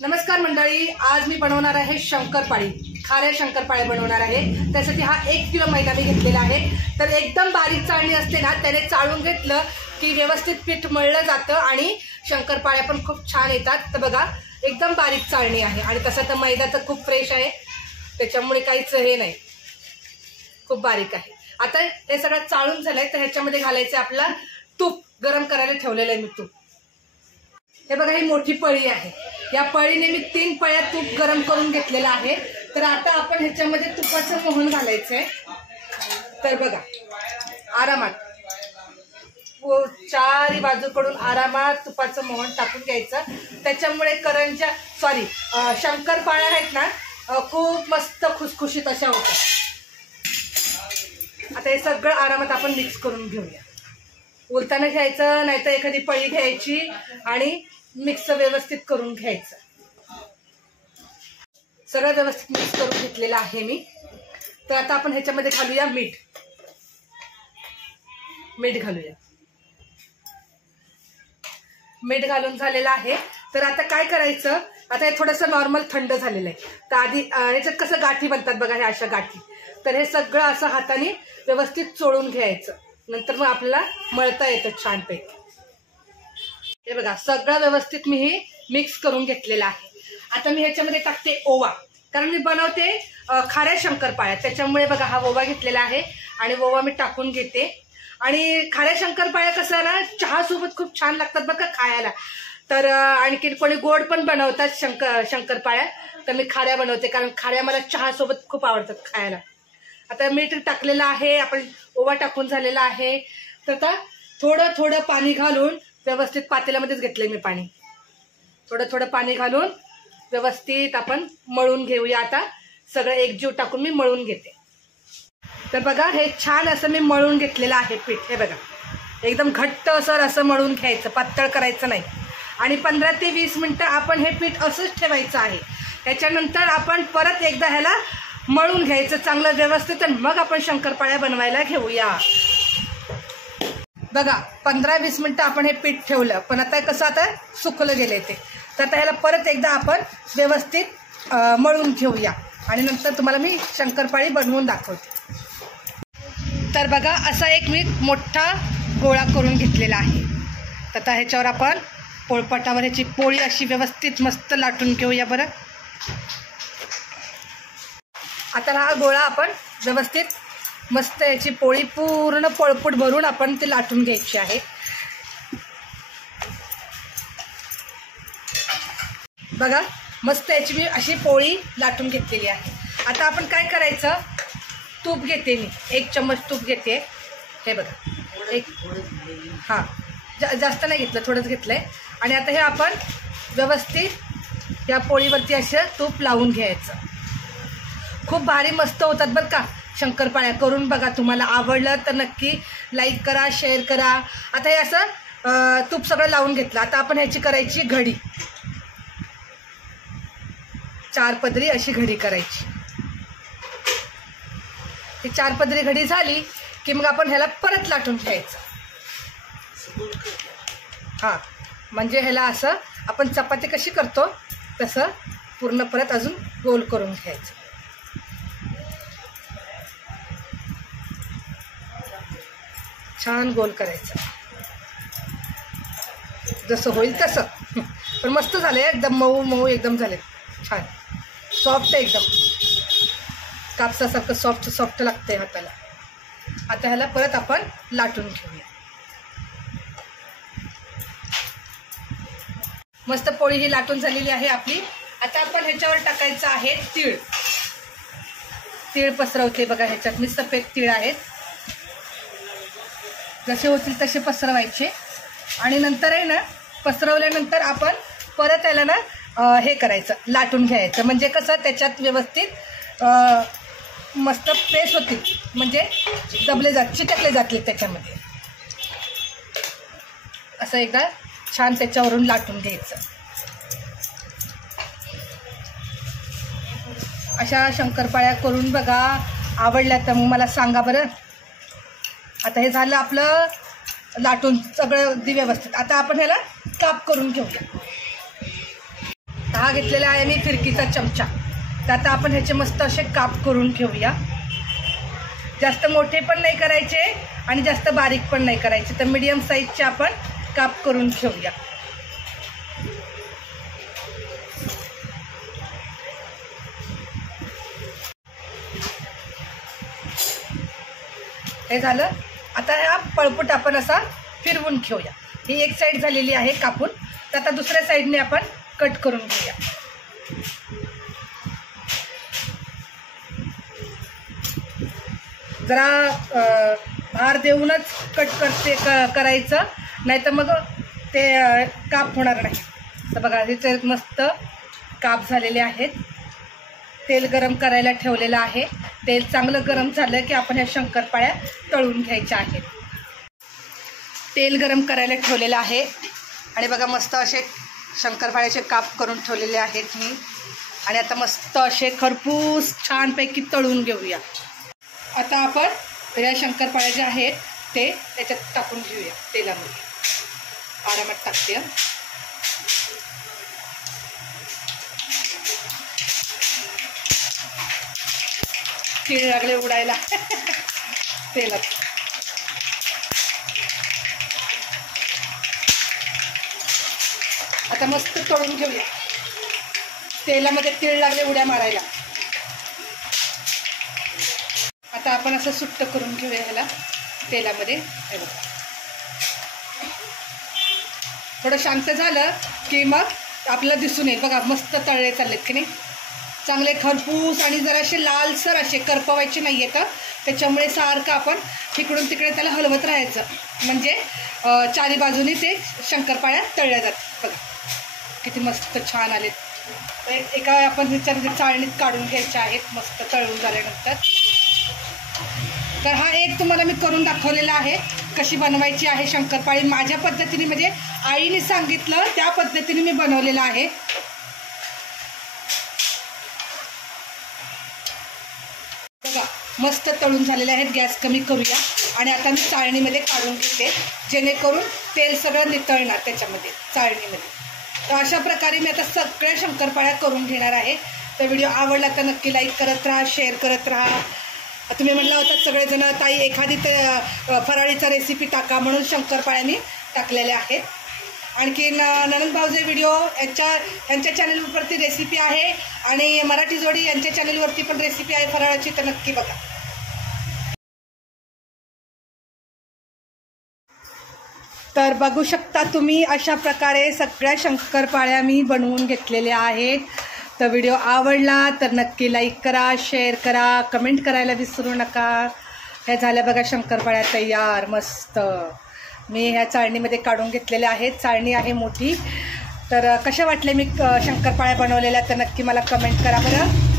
नमस्कार मंडळी, आज मी बनवणार आहे शंकरपाळी, खाऱ्या शंकरपाळ्या बनवणार आहे। त्यासाठी हा 1 किलो मैदा मी घेतलेला आहे। तर एकदम बारीक चाळणी असते ना, त्याने चाळून घेतलं की व्यवस्थित पीठ मळलं जातं आणि शंकरपाळ्या पण खूप छान येतात। तर बघा, एकदम बारीक चाळणी आहे आणि तसं तर मैदा तर खूप फ्रेश आहे, त्याच्यामुळे काहीच हे नाही, खूप बारीक आहे। आता हे सगळं चाळून झालंय, तर ह्याच्यामध्ये घालायचं आपलं तूप। गरम करायला ठेवलेलं आहे मी तूप। हे बघा, ही मोठी पळी आहे, या पळीने मी 3 पळ्या तूप गरम करून घेतलेलं आहे। तर आता आपण ह्याच्यामध्ये तुपाचं मोहन घालायचंय। तर बघा, आरामात चारी बाजूकडून आरामात तुपाचं मोहन टाकून घ्यायचं। त्याच्यामुळे शंकरपाळ्या आहेत ना, खूप मस्त खुसखुशीत अशा होतात। आता हे सगळं आरामात आपण मिक्स करून घेऊया। उलताना घ्यायचं, नाहीतर एखादी पळी घ्यायची आणि मिक्स व्यवस्थित करून घ्यायचं। सगळं व्यवस्थित मिक्स करून घेतलेलं आहे मी। तर आता आपण ह्याच्यामध्ये घालूया मीठ घालूया। मीठ घालून झालेलं आहे। तर आता काय करायचं, आता हे थोडंसं नॉर्मल थंड झालेलं आहे। तर आधी ह्याच्यात कसं गाठी बनतात बघा, ह्या अशा गाठी। तर हे सगळं असं हाताने व्यवस्थित चोळून घ्यायचं, नंतर मग आपल्याला मळता येतं छानपैकी। हे बघा, सगळं व्यवस्थित मी हे मिक्स करून घेतलेलं आहे। आता मी ह्याच्यामध्ये टाकते ओवा, कारण मी बनवते खाऱ्या शंकरपाळ्या, त्याच्यामुळे बघा हा ओवा घेतलेला आहे आणि ओवा मी टाकून घेते। आणि खाऱ्या शंकरपाळ्या कसं ना, चहा सोबत खूप छान लागतात बघा खायला। तर आणखी कोणी गोड पण बनवतात शंकरपाळ्या, तर मी खाऱ्या बनवते, कारण खाऱ्या मला चहा सोबत खूप आवडतात खायला। आता मीठ टाकलेलं आहे, आपण ओवा टाकून झालेला आहे। तर आता थोडं थोडं पाणी घालून व्यवस्थित, पातेल्यामध्येच घेतलंय मी पाणी, थोडं थोडं पाणी घालून व्यवस्थित आपण मळून घेऊया। आता सगळं एकजीव टाकून मी मळून घेते। तर बघा, हे छान असं मी मळून घेतलेलं आहे पीठ। हे बघा, एकदम घट्ट असं मळून घ्यायचं, पातळ करायचं नाही। आणि 15 ते 20 मिनिटं आपण हे पीठ असंच ठेवायचं आहे। त्याच्यानंतर आपण परत एकदा ह्याला मळून घ्यायचं चांगलं व्यवस्थित, आणि मग आपण शंकरपाळ्या बनवायला घेऊया। बघा, 15-20 मिनिटं आपण हे पीठ ठेवलं, पण आता कसं आता सुकलं गेले ते। तर आता ह्याला परत एकदा आपण व्यवस्थित मळून घेऊया आणि नंतर तुम्हाला मी शंकरपाळी बनवून दाखवते। तर बघा, असा एक मी मोठा गोळा करून घेतलेला आहे। तर आता ह्याच्यावर आपण पोळपाटावर ह्याची पोळी अशी व्यवस्थित मस्त लाटून घेऊया बरं। आता हा गोळा आपण व्यवस्थित मस्त याची पोळी पूर्ण पोळपूट भरून आपण ती लाटून घ्यायची आहे। बघा, मस्त याची मी अशी पोळी लाटून घेतलेली आहे। आता आपण काय करायचं, तूप घेते मी, 1 चम्मच तूप घेते। हे बघा, जास्त नाही घेतलं, थोडंच घेतलंय। आणि आता हे आपण व्यवस्थित या पोळीवरती असं तूप लावून घ्यायचं। खूप भारी मस्त होतात बरं का शंकरपाळ्या, करून बघा। तुम्हाला आवडलं तर नक्की लाईक करा, शेअर करा। आता हे असं तूप सगळं लावून घेतलं। आता आपण ह्याची करायची घडी, 4 पदरी अशी घडी करायची। ही 4 पदरी घडी झाली की मग आपण ह्याला परत लाटून घ्यायचं। म्हणजे ह्याला असं आपण चपाती कशी करतो तसं पूर्ण परत अजून गोल करून घ्यायचं। छान गोल करायचं, जसं होईल तसं। पण मस्त झाले, एकदम मऊ मऊ एकदम झाले, छान सॉफ्ट, एकदम कापसासारखं सॉफ्ट लागतंय हाताला। आता ह्याला परत आपण लाटून घेऊया। मस्त पोळी ही लाटून झालेली आहे आपली। आता आपण ह्याच्यावर टाकायचं आहे तीळ पसरवते बघा, ह्याच्यात मी सफेद तीळ आहेत, जसे होतील तसे पसरवायचे। आणि नंतर आहे ना, पसरवल्यानंतर आपण परत याला ना हे करायचं, लाटून घ्यायचं। म्हणजे कसं त्याच्यात व्यवस्थित मस्त प्रेस होतील, म्हणजे चिटकले जातील त्याच्यामध्ये। असं एकदा छान त्याच्यावरून लाटून घ्यायचं। अशा शंकरपाळ्या करून बघा, आवडल्या तर मग मला सांगा बरं। आता हे झालं आपलं लाटून सगळं अगदी व्यवस्थित। आता आपण ह्याला काप करून घेऊया। हा घेतलेला आहे मी फिरकीचा चमचा. तर आता आपण ह्याचे मस्त असे काप करून घेऊया. जास्त मोठे पण नाही करायचे आणि जास्त बारीक पण नाही करायचे, तर मीडियम साईजचे आपण काप करून घेऊया. हे झालं. आता हा पळपूट आपण असा फिरवून घेऊया. ही एक साईड झालेली आहे कापून, तर आता दुसऱ्या साईडने आपण कट करून घेऊया. जरा भार देऊनच कट करायचं, नाही तर मग ते काप होणार नाही. तर बघा हे मस्त काप झालेले आहेत. तेल गरम करायला ठेवलेलं आहे. तेल चांगलं गरम झालं की आपण ह्या शंकरपाळ्या तळून घ्यायच्या आहेत. तेल गरम करायला ठेवलेलं आहे आणि बघा मस्त असे शंकरपाळ्याचे काप करून ठेवलेले आहेत मी. आणि आता मस्त असे खरपूस छानपैकी तळून घेऊया. आता आपण या शंकरपाळ्या ज्या आहेत ते त्याच्यात टाकून घेऊया. तेलामध्ये आरामात टाकते. तीळ लागले उडायला तेलात. आता मस्त तळून घेऊया. तेलामध्ये तीळ लागले उड्या मारायला. आता आपण असं सुट्ट करून घेऊया ह्याला तेलामध्ये. हे बघा थोडं शांत झालं की मग आपल्याला दिसून येईल. बघा मस्त तळले चाललेत की नाही, चांगले खरपूस आणि जरासे लालसर असे करपवायचे नाही आहेत. त्याच्यामुळे सारखं आपण तिकडून तिकडे त्याला हलवत राहायचं, म्हणजे चारी बाजूनी ते शंकरपाळ्या तळल्या जातात. बघा किती मस्त छान आलेत. एका आपण ह्याच्यामध्ये चाळणीत काढून घ्यायच्या आहेत मस्त तळून झाल्यानंतर. तर हा एक तुम्हाला मी करून दाखवलेला आहे कशी बनवायची आहे शंकरपाळी. माझ्या पद्धतीने म्हणजे आईने सांगितलं त्या पद्धतीने मी बनवलेला आहे. बघा मस्त तळून झालेले आहेत. गॅस कमी करूया आणि आता मी चाळणीमध्ये काढून घेते, जेणेकरून तेल सगळं नितळणार त्याच्यामध्ये चाळणीमध्ये. तर अशा प्रकारे मी आता सगळ्या शंकरपाळ्या करून घेणार आहे. तर व्हिडिओ आवडला तर नक्की लाईक करत राहा, शेअर करत राहा. तुम्ही म्हटलं होतं सगळेजण ताई एखादी फराळीचा रेसिपी टाका, म्हणून शंकरपाळ्या मी टाकलेल्या आहेत. आणखी ननंद भाऊजे व्हिडिओ यांच्या चॅनलवरती रेसिपी आहे आणि मराठी जोडी यांच्या चॅनलवरती पण रेसिपी आहे फराळाची, तर नक्की बघा. तर बघू शकता तुम्ही अशा प्रकारे सगळ्या शंकरपाळ्या मी बनवून घेतलेल्या आहेत. तर व्हिडिओ आवडला तर नक्की लाईक करा, शेअर करा, कमेंट करायला विसरू नका. हे झाल्या बघा शंकरपाळ्या तयार मस्त. मी ह्या चाळणीमध्ये काढून घेतलेल्या आहेत. चाळणी आहे मोठी. तर कशा वाटले मी शंकरपाळ्या बनवलेल्या तर नक्की मला कमेंट करा बरं.